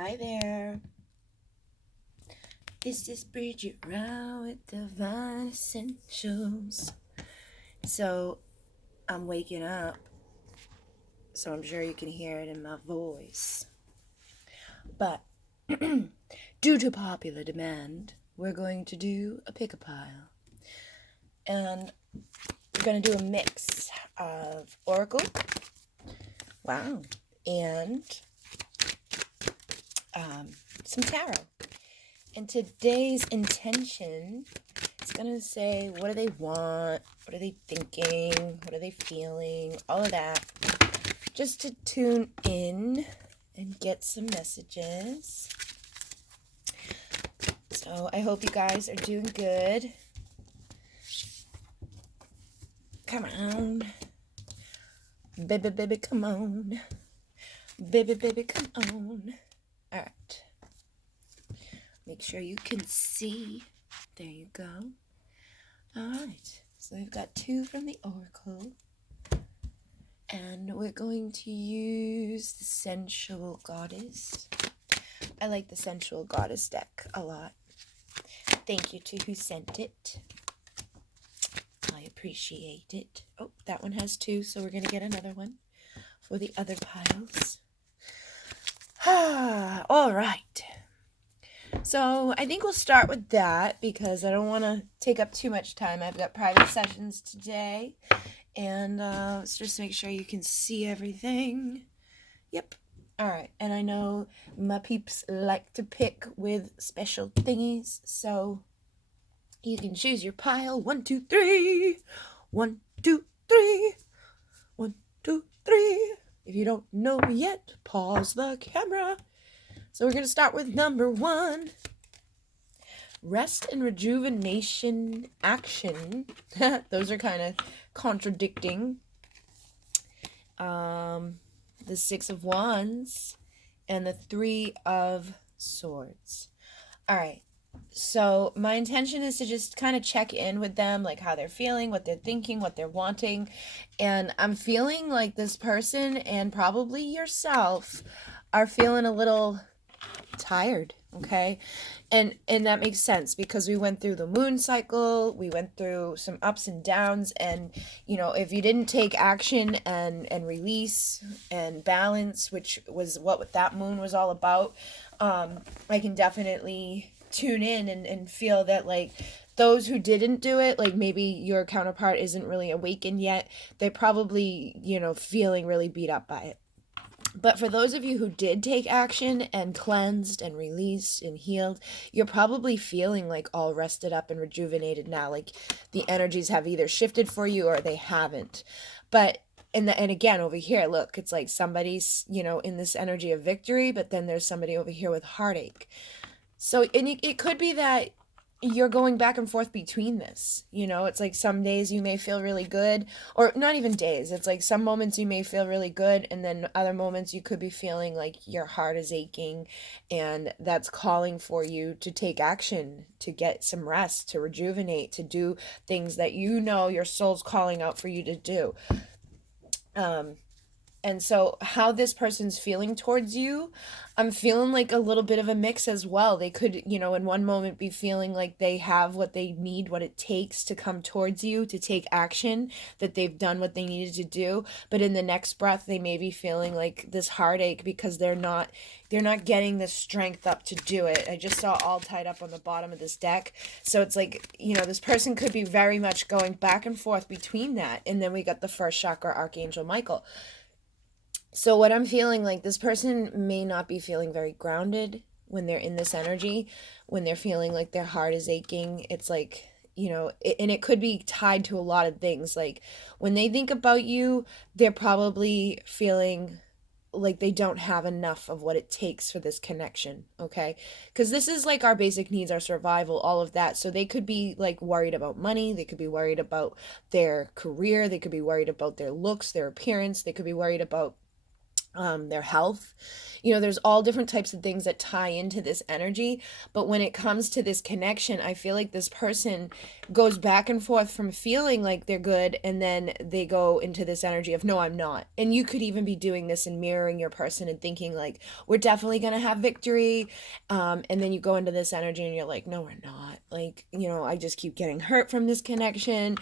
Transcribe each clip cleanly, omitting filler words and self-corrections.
Hi there. This is Bridget Row with Divine Essentials. So I'm waking up, so I'm sure you can hear it in my voice. But due to popular demand, we're going to do a pick-a-pile. And we're going to do a mix of Oracle, wow, and some tarot. And today's intention is going to say, what do they want? What are they thinking? What are they feeling? All of that. Just to tune in and get some messages. So I hope you guys are doing good. Come on. Baby, baby, come on. Baby, baby, come on. All right. Make sure you can see. There you go. All right. So we've got 2 from the Oracle. And we're going to use the Sensual Goddess. I like the Sensual Goddess deck a lot. Thank you to who sent it. I appreciate it. Oh, that one has 2, so we're going to get another one for the other piles. All right. So I think we'll start with that because I don't want to take up too much time. I've got private sessions today. And let's just make sure you can see everything. Yep. All right. And I know my peeps like to pick with special thingies. So you can choose your pile. 1, 2, 3. 1, 2, 3. 1, 2, 3. If you don't know yet, pause the camera. So we're going to start with number 1. Rest and rejuvenation action. Those are kind of contradicting. The 6 of Wands and the 3 of Swords. All right. So my intention is to just kind of check in with them, like how they're feeling, what they're thinking, what they're wanting. And I'm feeling like this person and probably yourself are feeling a little tired, okay? And that makes sense because we went through the moon cycle, we went through some ups and downs, and if you didn't take action and release and balance, which was what that moon was all about, I can definitely tune in and feel that, like, those who didn't do it, like maybe your counterpart isn't really awakened yet, they're probably feeling really beat up by it. But for those of you who did take action and cleansed and released and healed, you're probably feeling like all rested up and rejuvenated now. Like the energies have either shifted for you or they haven't. But and again over here, look, it's like somebody's, in this energy of victory, but then there's somebody over here with heartache. So and it could be that you're going back and forth between this. It's like some days you may feel really good, or not even days. It's like some moments you may feel really good, and then other moments you could be feeling like your heart is aching, and that's calling for you to take action, to get some rest, to rejuvenate, to do things that your soul's calling out for you to do. And so how this person's feeling towards you, I'm feeling like a little bit of a mix as well. They could, in one moment be feeling like they have what they need, what it takes to come towards you, to take action, that they've done what they needed to do. But in the next breath, they may be feeling like this heartache because they're not getting the strength up to do it. I just saw all tied up on the bottom of this deck. So it's like, this person could be very much going back and forth between that. And then we got the first chakra, Archangel Michael. So what I'm feeling, like, this person may not be feeling very grounded when they're in this energy, when they're feeling like their heart is aching. It's like, and it could be tied to a lot of things. Like when they think about you, they're probably feeling like they don't have enough of what it takes for this connection, okay? Because this is like our basic needs, our survival, all of that. So they could be like worried about money, they could be worried about their career, they could be worried about their looks, their appearance, they could be worried about their health. You know, there's all different types of things that tie into this energy. But when it comes to this connection, I feel like this person goes back and forth from feeling like they're good, and then they go into this energy of, no, I'm not. And you could even be doing this and mirroring your person and thinking like, we're definitely going to have victory. And then you go into this energy and you're like, no, we're not. Like, you know, I just keep getting hurt from this connection.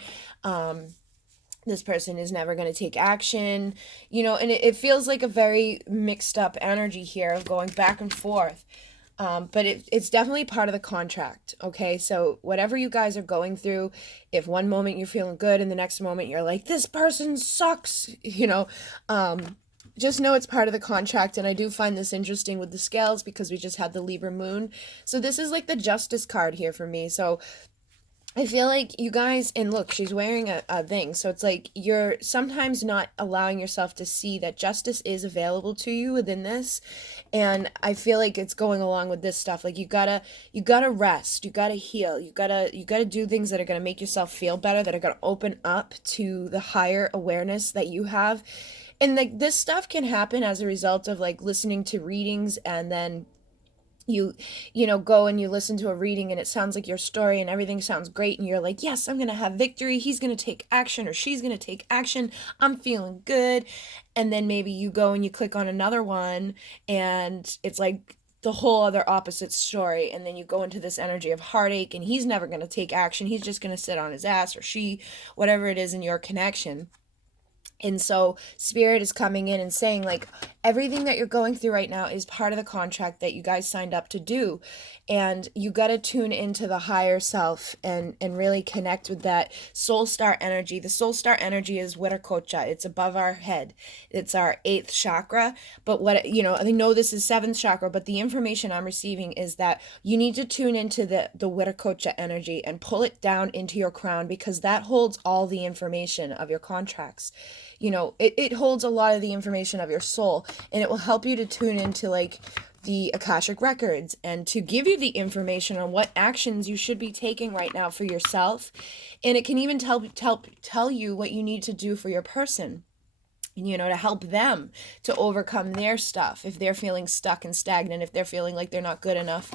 This person is never going to take action, you know, and it feels like a very mixed up energy here of going back and forth. But it's definitely part of the contract, okay? So whatever you guys are going through, if one moment you're feeling good and the next moment you're like, this person sucks, you know, just know it's part of the contract. And I do find this interesting with the scales because we just had the Libra moon. So this is like the justice card here for me. So I feel like you guys, and look, she's wearing a thing. So it's like you're sometimes not allowing yourself to see that justice is available to you within this. And I feel like it's going along with this stuff. Like you gotta rest, you gotta heal, you gotta do things that are gonna make yourself feel better, that are gonna open up to the higher awareness that you have. And like this stuff can happen as a result of like listening to readings, and then you know, go and you listen to a reading and it sounds like your story and everything sounds great and you're like, yes, I'm gonna have victory, he's gonna take action or she's gonna take action, I'm feeling good. And then maybe you go and you click on another one and it's like the whole other opposite story, and then you go into this energy of heartache and he's never gonna take action, he's just gonna sit on his ass, or she, whatever it is in your connection. And so spirit is coming in and saying like everything that you're going through right now is part of the contract that you guys signed up to do. And you got to tune into the higher self and really connect with that soul star energy. The soul star energy is Viracocha. It's above our head. It's our 8th chakra. But what, you know, I know this is 7th chakra, but the information I'm receiving is that you need to tune into the Viracocha energy and pull it down into your crown, because that holds all the information of your contracts. You know, it holds a lot of the information of your soul, and it will help you to tune into like the Akashic records and to give you the information on what actions you should be taking right now for yourself. And it can even tell you what you need to do for your person, you know, to help them to overcome their stuff if they're feeling stuck and stagnant, if they're feeling like they're not good enough.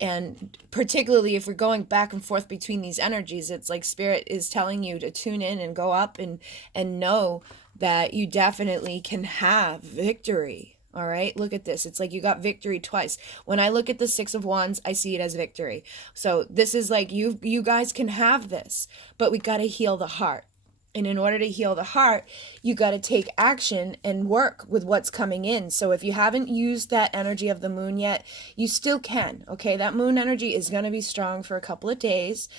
And particularly if we're going back and forth between these energies, it's like spirit is telling you to tune in and go up and know that you definitely can have victory. All right, look at this. It's like you got victory twice. When I look at the 6 of Wands, I see it as victory. So this is like you guys can have this, but we got to heal the heart. And in order to heal the heart, you got to take action and work with what's coming in. So if you haven't used that energy of the moon yet, you still can. Okay, that moon energy is going to be strong for a couple of days.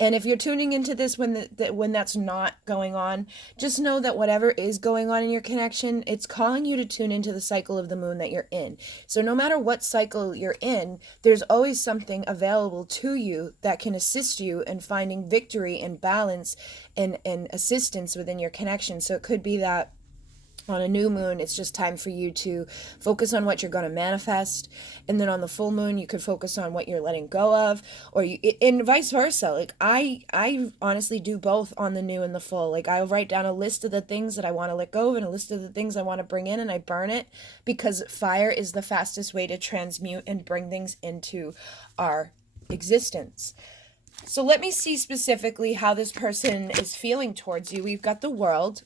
And if you're tuning into this when that's not going on, just know that whatever is going on in your connection, it's calling you to tune into the cycle of the moon that you're in. So no matter what cycle you're in, there's always something available to you that can assist you in finding victory and balance and assistance within your connection. So it could be that on a new moon, it's just time for you to focus on what you're going to manifest. And then on the full moon, you could focus on what you're letting go of, or and vice versa. Like I honestly do both on the new and the full. Like I'll write down a list of the things that I want to let go of and a list of the things I want to bring in, and I burn it, because fire is the fastest way to transmute and bring things into our existence. So let me see specifically how this person is feeling towards you. We've got the World.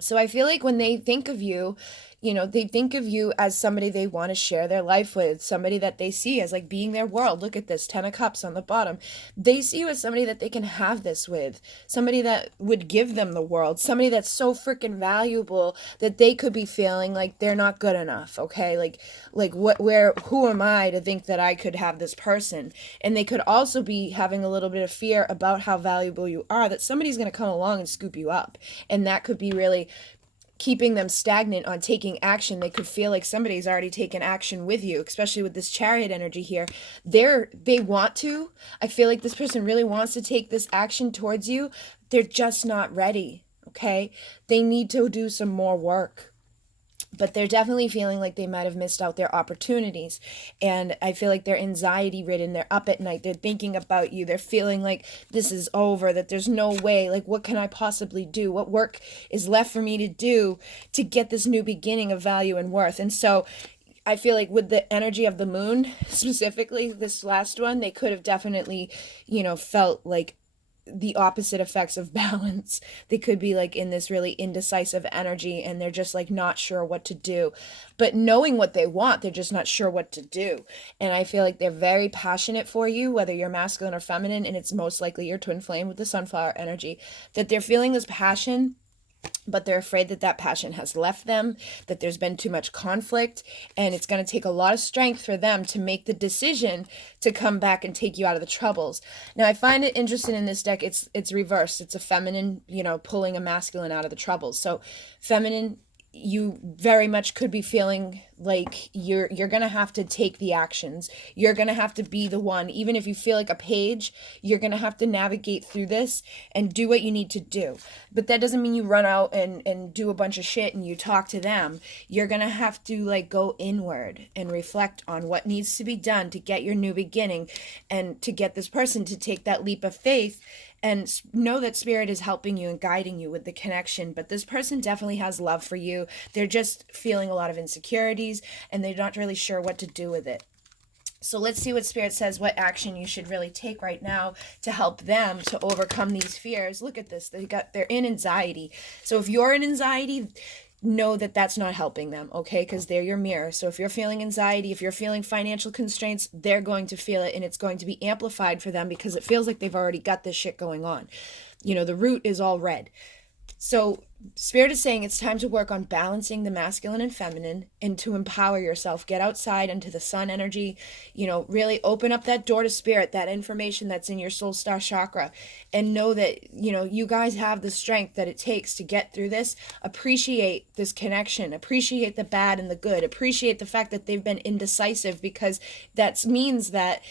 So I feel like when they think of you, you know, they think of you as somebody they want to share their life with, somebody that they see as like being their world. Look at this, 10 of Cups on the bottom. They see you as somebody that they can have this with, somebody that would give them the world, somebody that's so freaking valuable that they could be feeling like they're not good enough, okay? Like who am I to think that I could have this person? And they could also be having a little bit of fear about how valuable you are, that somebody's going to come along and scoop you up. And that could be really keeping them stagnant on taking action. They could feel like somebody's already taken action with you, especially with this Chariot energy here. They want to. I feel like this person really wants to take this action towards you. They're just not ready, okay? They need to do some more work. but they're definitely feeling like they might have missed out their opportunities. And I feel like they're anxiety ridden. They're up at night. They're thinking about you. They're feeling like this is over, that there's no way. Like, what can I possibly do? What work is left for me to do to get this new beginning of value and worth? And so I feel like with the energy of the moon, specifically this last one, they could have definitely, felt like the opposite effects of balance. They could be like in this really indecisive energy, and they're just like not sure what to do. But knowing what they want, they're just not sure what to do. And I feel like they're very passionate for you, whether you're masculine or feminine, and it's most likely your twin flame with the sunflower energy, that they're feeling this passion, but they're afraid that that passion has left them, that there's been too much conflict, and it's going to take a lot of strength for them to make the decision to come back and take you out of the troubles. Now, I find it interesting in this deck, it's reversed. It's a feminine, pulling a masculine out of the troubles. So feminine, you very much could be feeling like you're going to have to take the actions. You're going to have to be the one. Even if you feel like a page, you're going to have to navigate through this and do what you need to do. But that doesn't mean you run out and do a bunch of shit and you talk to them. You're going to have to like go inward and reflect on what needs to be done to get your new beginning and to get this person to take that leap of faith and know that spirit is helping you and guiding you with the connection. But this person definitely has love for you. They're just feeling a lot of insecurities and they're not really sure what to do with it. So let's see what spirit says, what action you should really take right now to help them to overcome these fears. Look at this. They're in anxiety. So if you're in anxiety, know that that's not helping them, okay? Because they're your mirror. So if you're feeling anxiety, if you're feeling financial constraints, they're going to feel it, and it's going to be amplified for them because it feels like they've already got this shit going on. The root is all red. So spirit is saying it's time to work on balancing the masculine and feminine and to empower yourself. Get outside into the sun energy, really open up that door to spirit, that information that's in your soul star chakra, and know that, you guys have the strength that it takes to get through this. Appreciate this connection, appreciate the bad and the good, appreciate the fact that they've been indecisive, because that means that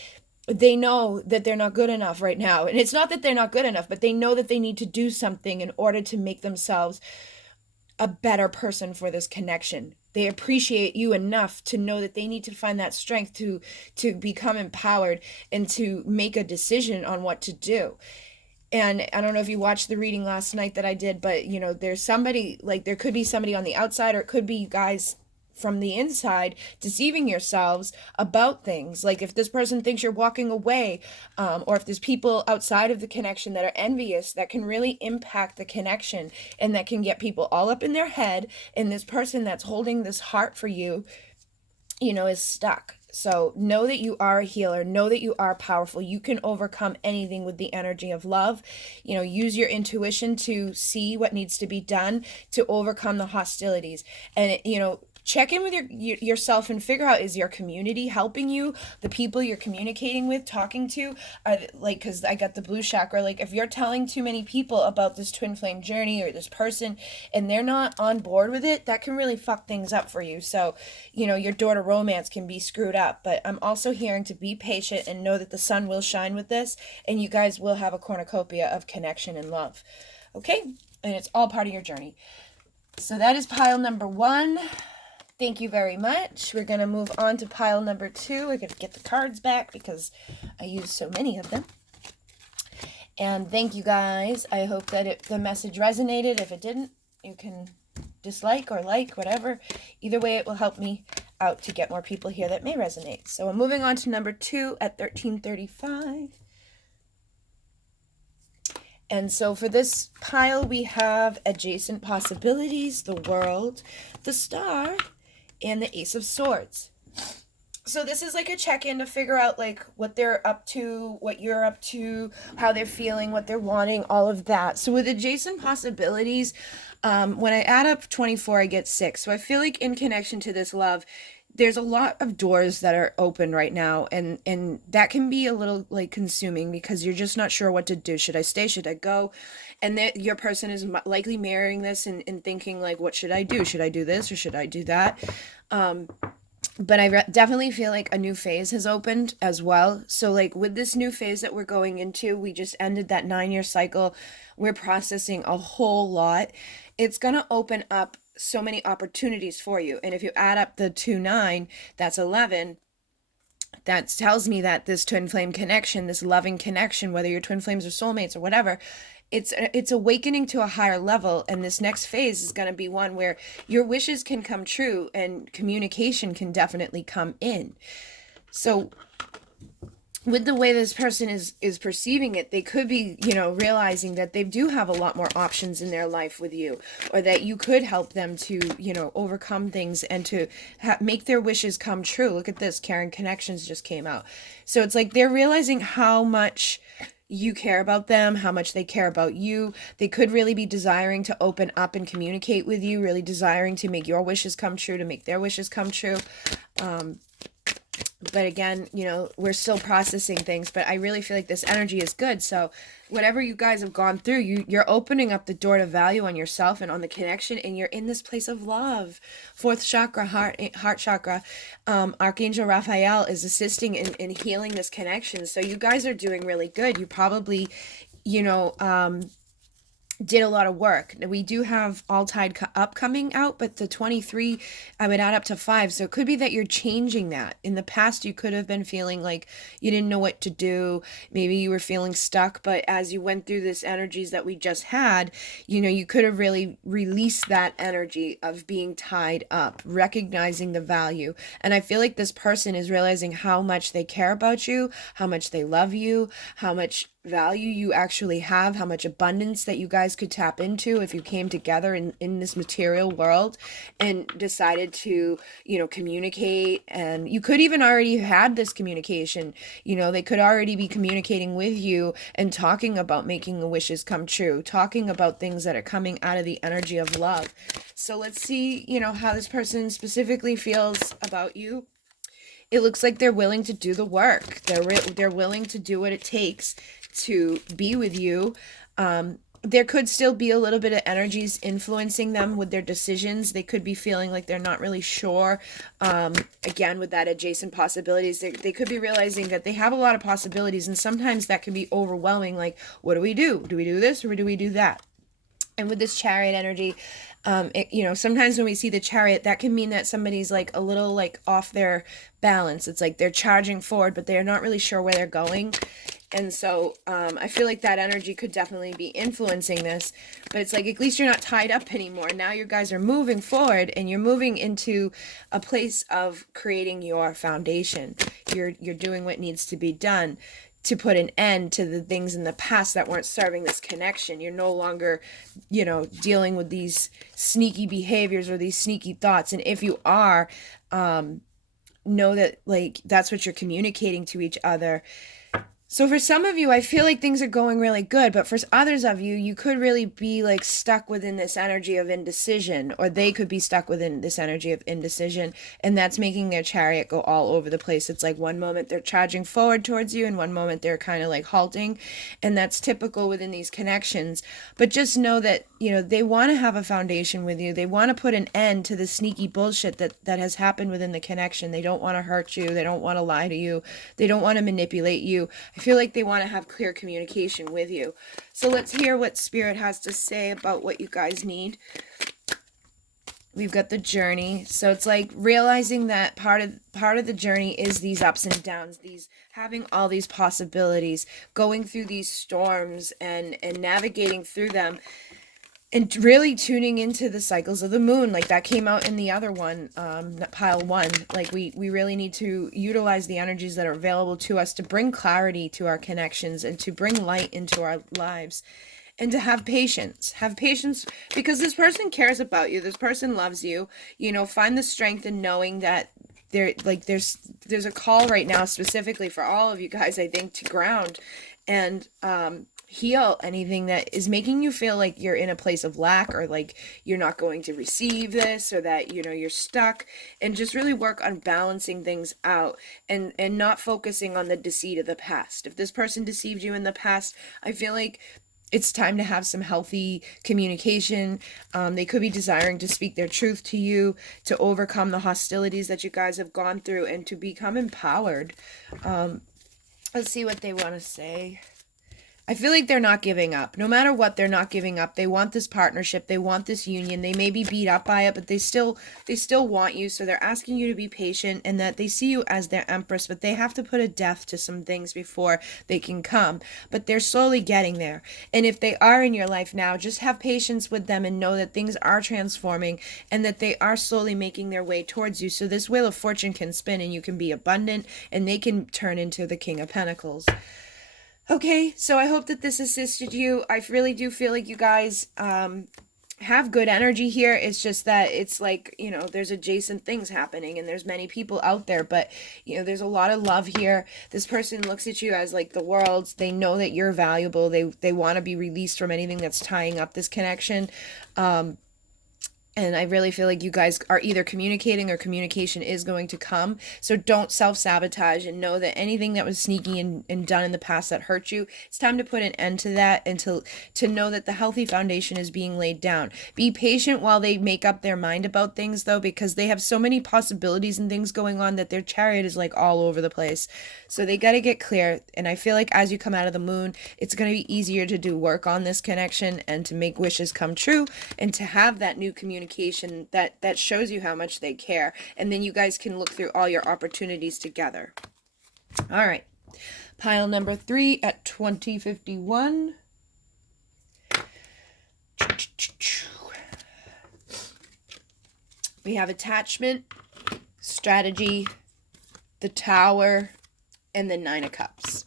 they know that they're not good enough right now. And it's not that they're not good enough, but they know that they need to do something in order to make themselves a better person for this connection. They appreciate you enough to know that they need to find that strength to become empowered and to make a decision on what to do. And I don't know if you watched the reading last night that I did, but there's somebody, like there could be somebody on the outside, or it could be you guys from the inside deceiving yourselves about things. Like if this person thinks you're walking away, or if there's people outside of the connection that are envious, that can really impact the connection, and that can get people all up in their head, and this person that's holding this heart for you, is stuck. So know that you are a healer. Know that you are powerful. You can overcome anything with the energy of love. Use your intuition to see what needs to be done to overcome the hostilities. And, check in with yourself and figure out, is your community helping you? The people you're communicating with, talking to, are like, because I got the blue chakra, like if you're telling too many people about this twin flame journey or this person and they're not on board with it, that can really fuck things up for you. So, your door to romance can be screwed up. But I'm also hearing to be patient and know that the sun will shine with this, and you guys will have a cornucopia of connection and love. Okay? And it's all part of your journey. So that is pile number 1. Thank you very much. We're going to move on to pile number 2. We're going to get the cards back because I used so many of them. And thank you guys. I hope that the message resonated. If it didn't, you can dislike or like, whatever. Either way, it will help me out to get more people here that may resonate. So I'm moving on to number 2 at 1335. And so for this pile, we have adjacent possibilities, the world, the star, and the Ace of Swords. So this is like a check-in to figure out like what they're up to, what you're up to, how they're feeling, what they're wanting, all of that. So with adjacent possibilities, when I add up 24, I get 6. So I feel like in connection to this love, there's a lot of doors that are open right now, and that can be a little like consuming because you're just not sure what to do. Should I stay? Should I go? And your person is likely mirroring this and thinking like, what should I do? Should I do this or should I do that? But I definitely feel like a new phase has opened as well. So like with this new phase that we're going into, we just ended that 9-year cycle. We're processing a whole lot. It's going to open up so many opportunities for you. And if you add up the 2-9, that's 11. That tells me that this twin flame connection, this loving connection, whether you're twin flames or soulmates or whatever, it's awakening to a higher level. And this next phase is going to be one where your wishes can come true and communication can definitely come in. So with the way this person is perceiving it, they could be, realizing that they do have a lot more options in their life with you, or that you could help them to, overcome things and to make their wishes come true. Look at this, Karen Connections just came out. So it's like they're realizing how much you care about them, how much they care about you. They could really be desiring to open up and communicate with you, really desiring to make your wishes come true, to make their wishes come true. But again, we're still processing things, but I really feel like this energy is good. So whatever you guys have gone through, you're opening up the door to value on yourself and on the connection, and you're in this place of love. Fourth chakra, heart chakra. Archangel Raphael is assisting in healing this connection. So you guys are doing really good. You probably, did a lot of work. We do have All Tied Up coming out, but the 23, I would add up to 5. So it could be that you're changing that. In the past, you could have been feeling like you didn't know what to do. Maybe you were feeling stuck, but as you went through this energies that we just had, you could have really released that energy of being tied up, recognizing the value. And I feel like this person is realizing how much they care about you, how much they love you, how much value you actually have, how much abundance that you guys could tap into if you came together in this material world and decided to, communicate. And you could even already had this communication, they could already be communicating with you and talking about making the wishes come true, talking about things that are coming out of the energy of love. So let's see, how this person specifically feels about you. It looks like they're willing to do the work. They're willing to do what it takes to be with you. There could still be a little bit of energies influencing them with their decisions. They could be feeling like they're not really sure. Again, with that adjacent possibilities, they could be realizing that they have a lot of possibilities, and sometimes that can be overwhelming. Like, what do we do? Do we do this or do we do that? And with this chariot energy, sometimes when we see the chariot, that can mean that somebody's like a little like off their balance. It's like they're charging forward, but they're not really sure where they're going. And so I feel like that energy could definitely be influencing this. But it's like, at least you're not tied up anymore. Now you guys are moving forward, and you're moving into a place of creating your foundation. You're doing what needs to be done to put an end to the things in the past that weren't serving this connection. You're no longer, dealing with these sneaky behaviors or these sneaky thoughts. And if you are, know that like that's what you're communicating to each other. So for some of you, I feel like things are going really good, but for others of you, you could really be like stuck within this energy of indecision, or they could be stuck within this energy of indecision, and that's making their chariot go all over the place. It's like one moment they're charging forward towards you, and one moment they're kind of like halting, and that's typical within these connections. But just know that, they want to have a foundation with you. They want to put an end to the sneaky bullshit that has happened within the connection. They don't want to hurt you. They don't want to lie to you. They don't want to manipulate you. I feel like they want to have clear communication with you. So let's hear what Spirit has to say about what you guys need. We've got the journey. So it's like realizing that part of the journey is these ups and downs, these having all these possibilities, going through these storms and navigating through them. And really tuning into the cycles of the moon, like that came out in the other one, pile 1. Like we really need to utilize the energies that are available to us to bring clarity to our connections and to bring light into our lives, and to have patience. Have patience because this person cares about you. This person loves you. Find the strength in knowing that there's a call right now specifically for all of you guys, I think, to ground and heal anything that is making you feel like you're in a place of lack, or like you're not going to receive this, or that you're stuck, and just really work on balancing things out and not focusing on the deceit of the past. If this person deceived you in the past, I feel like it's time to have some healthy communication. They could be desiring to speak their truth to you, to overcome the hostilities that you guys have gone through, and to become empowered. Let's see what they want to say. I feel like they're not giving up. No matter what, they're not giving up. They want this partnership. They want this union. They may be beat up by it, but they still want you. So they're asking you to be patient, and that they see you as their empress, but they have to put a death to some things before they can come. But they're slowly getting there. And if they are in your life now, just have patience with them and know that things are transforming and that they are slowly making their way towards you. So this Wheel of Fortune can spin and you can be abundant, and they can turn into the King of Pentacles. Okay, so I hope that this assisted you. I really do feel like you guys have good energy here. It's just that it's like, you know, there's adjacent things happening and there's many people out there, but, you know, there's a lot of love here. This person looks at you as like the world. They know that you're valuable. They want to be released from anything that's tying up this connection. And I really feel like you guys are either communicating or communication is going to come. So don't self-sabotage, and know that anything that was sneaky and done in the past that hurt you, it's time to put an end to that, and to know that the healthy foundation is being laid down. Be patient while they make up their mind about things, though, because they have so many possibilities and things going on that their chariot is like all over the place. So they got to get clear. And I feel like as you come out of the moon, it's going to be easier to do work on this connection and to make wishes come true, and to have that new communication that shows you how much they care, and then you guys can look through all your opportunities together. All right, pile number 3 at 2051. We have attachment, strategy, the Tower, and the 9 of Cups.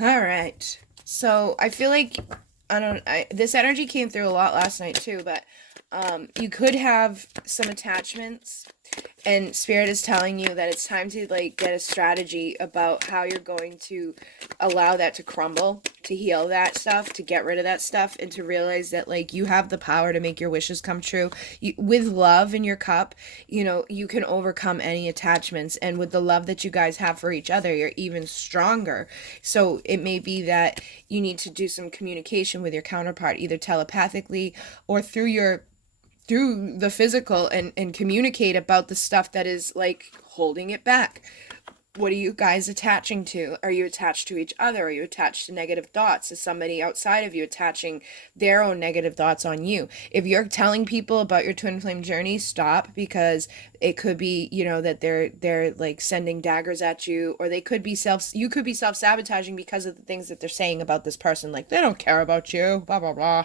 All right, so I feel like this energy came through a lot last night too, but you could have some attachments, and Spirit is telling you that it's time to like get a strategy about how you're going to allow that to crumble, to heal that stuff, to get rid of that stuff, and to realize that like you have the power to make your wishes come true. With love in your cup, you know, you can overcome any attachments, and with the love that you guys have for each other, you're even stronger. So it may be that you need to do some communication with your counterpart, either telepathically or through the physical, and communicate about the stuff that is like holding it back. What are you guys attaching to? Are you attached to each other? Are you attached to negative thoughts? Is somebody outside of you attaching their own negative thoughts on you? If you're telling people about your twin flame journey, stop, because it could be, you know, that they're like sending daggers at you, or you could be self-sabotaging because of the things that they're saying about this person, like they don't care about you, blah blah blah,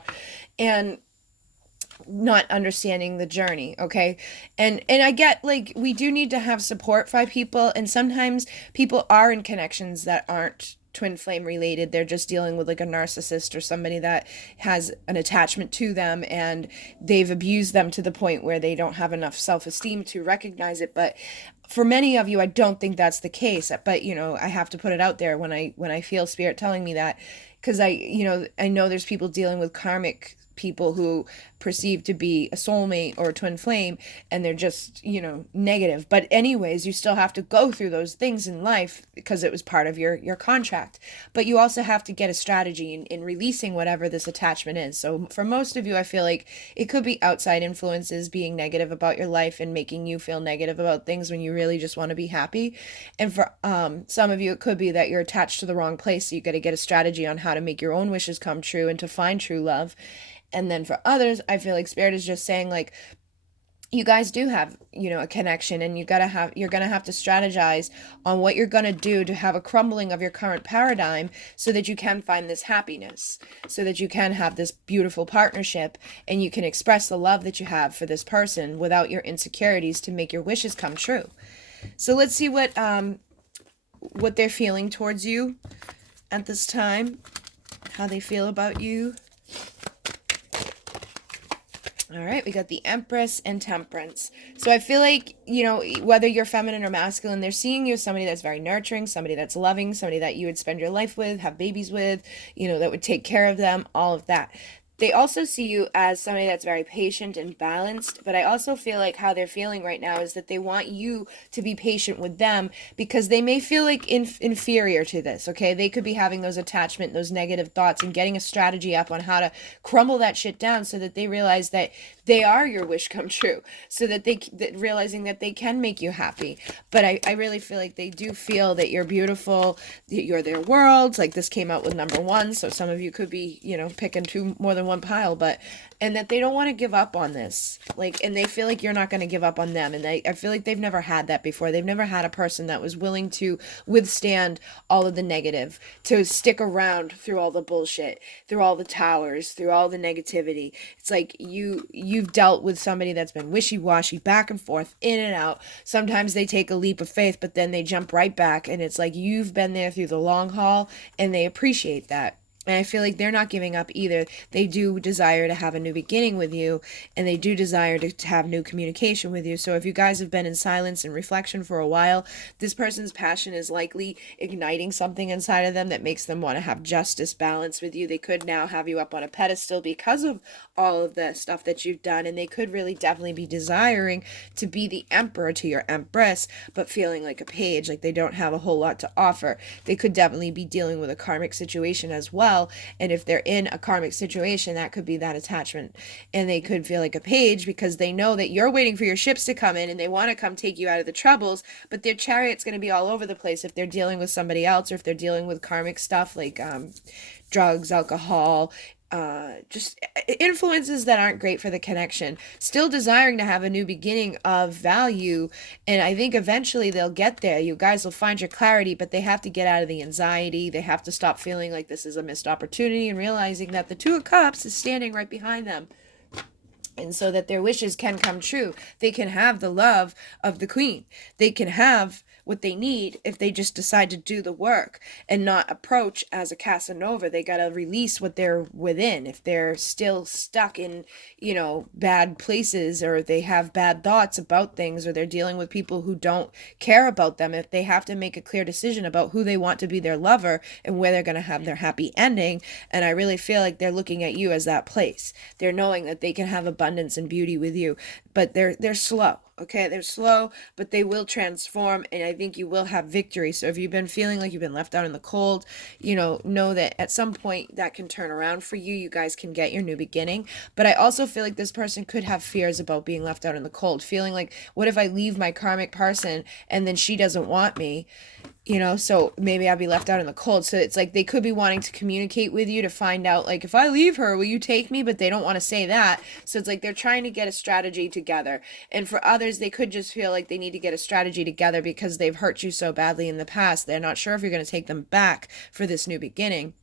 and not understanding the journey. Okay, and I get like we do need to have support by people, and sometimes people are in connections that aren't twin flame related. They're just dealing with like a narcissist or somebody that has an attachment to them, and they've abused them to the point where they don't have enough self-esteem to recognize it. But for many of you, I don't think that's the case. But you know, I have to put it out there when I feel Spirit telling me that, because I know there's people dealing with karmic people who perceive to be a soulmate or a twin flame, and they're just, you know, negative. But anyways, you still have to go through those things in life because it was part of your contract. But you also have to get a strategy in releasing whatever this attachment is. So for most of you, I feel like it could be outside influences being negative about your life and making you feel negative about things when you really just want to be happy. And for some of you, it could be that you're attached to the wrong place. So you got to get a strategy on how to make your own wishes come true and to find true love. And then for others, I feel like Spirit is just saying like, you guys do have, you know, a connection, and you're going to have to strategize on what you're going to do to have a crumbling of your current paradigm, so that you can find this happiness, so that you can have this beautiful partnership, and you can express the love that you have for this person without your insecurities, to make your wishes come true. So let's see what they're feeling towards you at this time, how they feel about you. All right, we got the Empress and Temperance. So I feel like, you know, whether you're feminine or masculine, they're seeing you as somebody that's very nurturing, somebody that's loving, somebody that you would spend your life with, have babies with, you know, that would take care of them, all of that. They also see you as somebody that's very patient and balanced, but I also feel like how they're feeling right now is that they want you to be patient with them, because they may feel like inferior to this, okay? They could be having those those negative thoughts, and getting a strategy up on how to crumble that shit down, so that they realize that they are your wish come true, so that realizing that they can make you happy. But I really feel like they do feel that you're beautiful, that you're their world. Like this came out with number one, so some of you could be, picking more than one pile, but, and that they don't want to give up on this. Like, and they feel like you're not going to give up on them. And I feel like they've never had that before. They've never had a person that was willing to withstand all of the negative, to stick around through all the bullshit, through all the towers, through all the negativity. It's like you've dealt with somebody that's been wishy-washy, back and forth, in and out. Sometimes they take a leap of faith, but then they jump right back, and it's like you've been there through the long haul, and they appreciate that. And I feel like they're not giving up either. They do desire to have a new beginning with you, and they do desire to have new communication with you. So if you guys have been in silence and reflection for a while, this person's passion is likely igniting something inside of them that makes them want to have justice, balance with you. They could now have you up on a pedestal because of all of the stuff that you've done, and they could really definitely be desiring to be the emperor to your empress, but feeling like a page, like they don't have a whole lot to offer. They could definitely be dealing with a karmic situation as well. And if they're in a karmic situation, that could be that attachment. And they could feel like a page because they know that you're waiting for your ships to come in and they want to come take you out of the troubles, but their chariot's going to be all over the place if they're dealing with somebody else, or if they're dealing with karmic stuff like drugs, alcohol, just influences that aren't great for the connection. Still desiring to have a new beginning of value, and I think eventually they'll get there. You guys will find your clarity, but they have to get out of the anxiety. They have to stop feeling like this is a missed opportunity and realizing that the Two of Cups is standing right behind them. And so that their wishes can come true. They can have the love of the Queen. They can have what they need if they just decide to do the work and not approach as a Casanova. They got to release what they're within. If they're still stuck in, bad places, or they have bad thoughts about things, or they're dealing with people who don't care about them, if they have to make a clear decision about who they want to be their lover and where they're going to have their happy ending. And I really feel like they're looking at you as that place. They're knowing that they can have abundance and beauty with you, but they're slow. Okay, they're slow, but they will transform, and I think you will have victory. So if you've been feeling like you've been left out in the cold, know that at some point that can turn around for you. You guys can get your new beginning. But I also feel like this person could have fears about being left out in the cold, feeling like, what if I leave my karmic person and then she doesn't want me? So maybe I'll be left out in the cold. So it's like they could be wanting to communicate with you to find out, like, if I leave her, will you take me? But they don't want to say that. So it's like they're trying to get a strategy together. And for others, they could just feel like they need to get a strategy together because they've hurt you so badly in the past. They're not sure if you're going to take them back for this new beginning.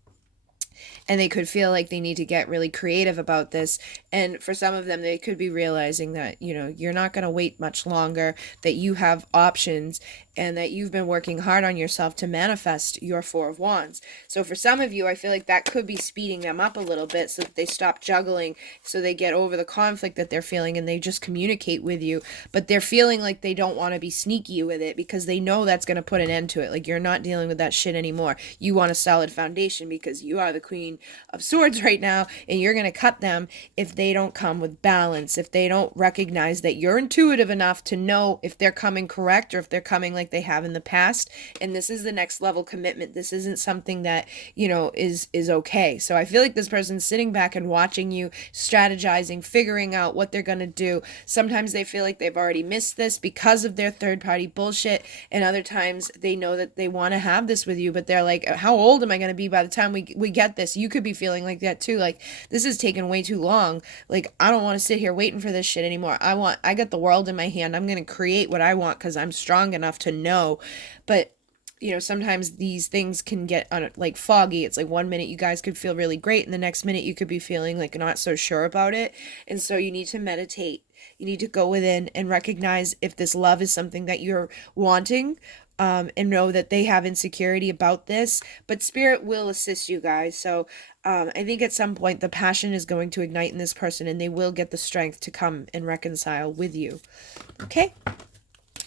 And they could feel like they need to get really creative about this. And for some of them, they could be realizing that, you're not going to wait much longer, that you have options, and that you've been working hard on yourself to manifest your Four of Wands. So for some of you, I feel like that could be speeding them up a little bit so that they stop juggling, so they get over the conflict that they're feeling and they just communicate with you. But they're feeling like they don't want to be sneaky with it because they know that's going to put an end to it. Like, you're not dealing with that shit anymore. You want a solid foundation because you are the Queen of Swords right now, and you're going to cut them if they don't come with balance, if they don't recognize that you're intuitive enough to know if they're coming correct or if they're coming like they have in the past. And this is the next level commitment. This isn't something that is okay. So I feel like this person's sitting back and watching you, strategizing, figuring out what they're gonna do. Sometimes they feel like they've already missed this because of their third party bullshit, and other times they know that they want to have this with you, but they're like, how old am I gonna be by the time we get this? You could be feeling like that too. Like, this is taking way too long. Like, I don't want to sit here waiting for this shit anymore. I got the world in my hand. I'm gonna create what I want because I'm strong enough to know. But sometimes these things can get like foggy. It's like one minute you guys could feel really great, and the next minute you could be feeling like not so sure about it. And so you need to meditate. You need to go within and recognize if this love is something that you're wanting, and know that they have insecurity about this, but Spirit will assist you guys. So I think at some point the passion is going to ignite in this person, and they will get the strength to come and reconcile with you. Okay?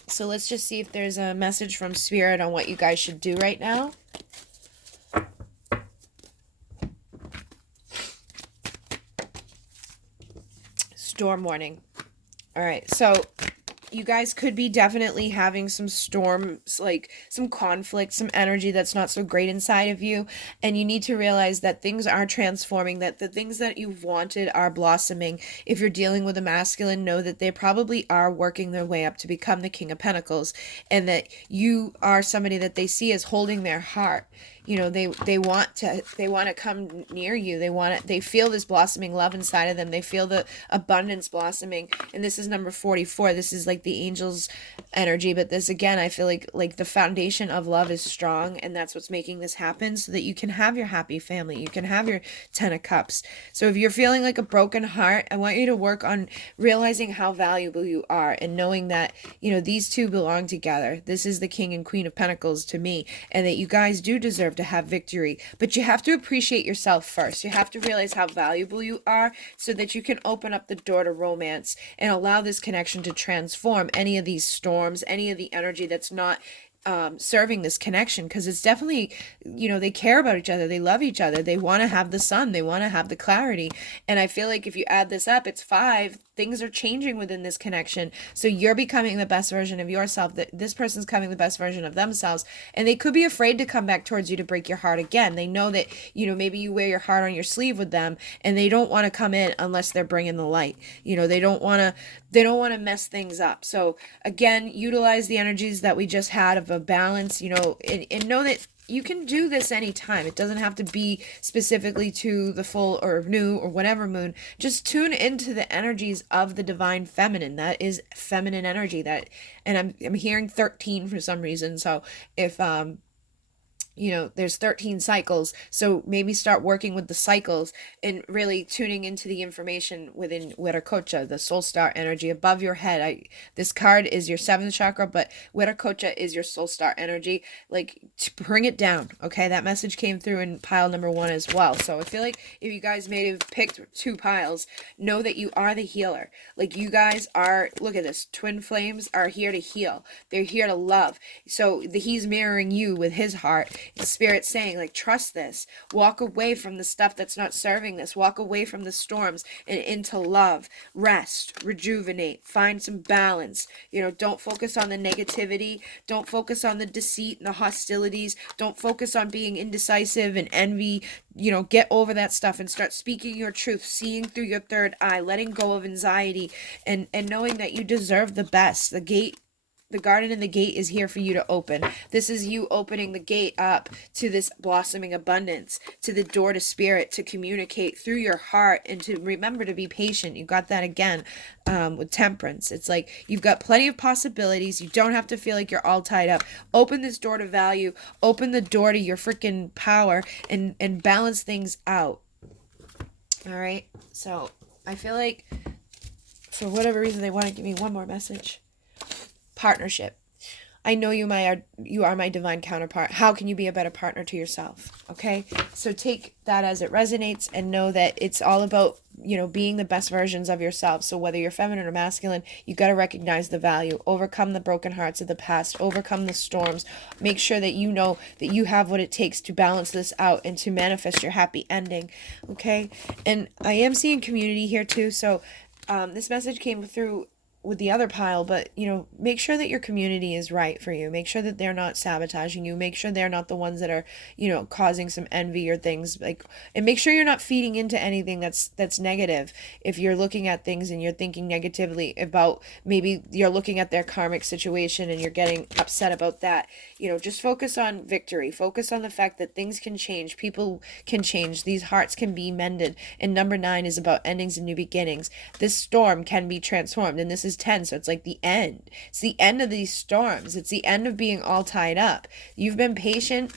So let's just see if there's a message from Spirit on what you guys should do right now. Storm warning. All right, so you guys could be definitely having some storms, like some conflict, some energy that's not so great inside of you. And you need to realize that things are transforming, that the things that you've wanted are blossoming. If you're dealing with a masculine, know that they probably are working their way up to become the King of Pentacles, and that you are somebody that they see as holding their heart. You know, they want to come near you. They feel this blossoming love inside of them. They feel the abundance blossoming. And this is number 44. This is like the angels energy, but this, again, I feel like the foundation of love is strong, and that's what's making this happen, so that you can have your happy family, you can have your 10 of cups. So if you're feeling like a broken heart, I want you to work on realizing how valuable you are, and knowing that, you know, these two belong together. This is the King and Queen of Pentacles to me, and that you guys do deserve to have victory. But you have to appreciate yourself first. You have to realize how valuable you are, so that you can open up the door to romance and allow this connection to transform any of these storms, any of the energy that's not serving this connection. Because it's definitely, you know, they care about each other, they love each other, they want to have the sun, they want to have the clarity. And I feel like if you add this up, it's 5. Things are changing within this connection. So you're becoming the best version of yourself, that this person's becoming the best version of themselves, and they could be afraid to come back towards you to break your heart again. They know that, you know, maybe you wear your heart on your sleeve with them, and they don't want to come in unless they're bringing the light. You know, they don't want to mess things up. So again, utilize the energies that we just had of a balance, you know, and know that you can do this anytime. It doesn't have to be specifically to the full or new or whatever moon. Just tune into the energies of the divine feminine. That is feminine energy. That, and I'm hearing 13 for some reason. So if you know, there's 13 cycles, so maybe start working with the cycles and really tuning into the information within Viracocha, the soul star energy above your head. This card is your 7th chakra, but Viracocha is your soul star energy. Like, to bring it down, okay? That message came through in pile number 1 as well. So I feel like if you guys may have picked 2 piles, know that you are the healer. Like, you guys are, look at this, twin flames are here to heal. They're here to love. So he's mirroring you with his heart. The Spirit's saying, like, trust this. Walk away from the stuff that's not serving this. Walk away from the storms and into love. Rest, rejuvenate, find some balance. You know, don't focus on the negativity. Don't focus on the deceit and the hostilities. Don't focus on being indecisive and envy. You know, get over that stuff and start speaking your truth, seeing through your third eye, letting go of anxiety, and knowing that you deserve the best. The garden and the gate is here for you to open. This is you opening the gate up to this blossoming abundance, to the door to spirit, to communicate through your heart, and to remember to be patient. You got that again with temperance. It's like you've got plenty of possibilities. You don't have to feel like you're all tied up. Open this door to value. Open the door to your freaking power, and balance things out. All right. So I feel like for whatever reason they want to give me one more message. Partnership. I know you are my divine counterpart. How can you be a better partner to yourself? Okay? So take that as it resonates, and know that it's all about, you know, being the best versions of yourself. So whether you're feminine or masculine, you got to recognize the value, overcome the broken hearts of the past, overcome the storms, make sure that you know that you have what it takes to balance this out and to manifest your happy ending. Okay? And I am seeing community here too. So this message came through with the other pile, but, you know, make sure that your community is right for you. Make sure that they're not sabotaging you. Make sure they're not the ones that are, you know, causing some envy or things like, and make sure you're not feeding into anything that's negative. If you're looking at things and you're thinking negatively about, maybe you're looking at their karmic situation and you're getting upset about that, you know, just focus on victory. Focus on the fact that things can change. People can change. These hearts can be mended. And number 9 is about endings and new beginnings. This storm can be transformed, and this is 10, so it's like the end. It's the end of these storms. It's the end of being all tied up. You've been patient,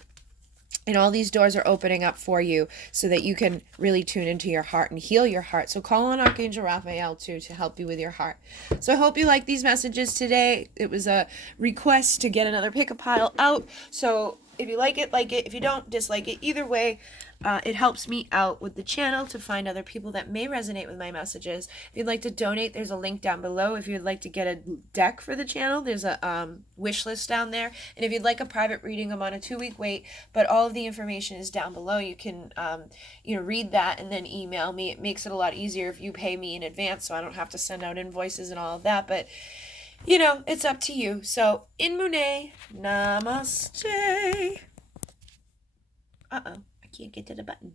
and all these doors are opening up for you so that you can really tune into your heart and heal your heart. So call on Archangel Raphael too to help you with your heart. So I hope you like these messages today. It was a request to get another pick a pile out. So if you like it, like it. If you don't, dislike it. Either way, it helps me out with the channel to find other people that may resonate with my messages. If you'd like to donate, there's a link down below. If you'd like to get a deck for the channel, there's a wish list down there. And if you'd like a private reading, I'm on a 2-week wait, but all of the information is down below. You can read that and then email me. It makes it a lot easier if you pay me in advance, so I don't have to send out invoices and all of that. But you know, it's up to you. So, in Monet, namaste. Uh-oh, I can't get to the button.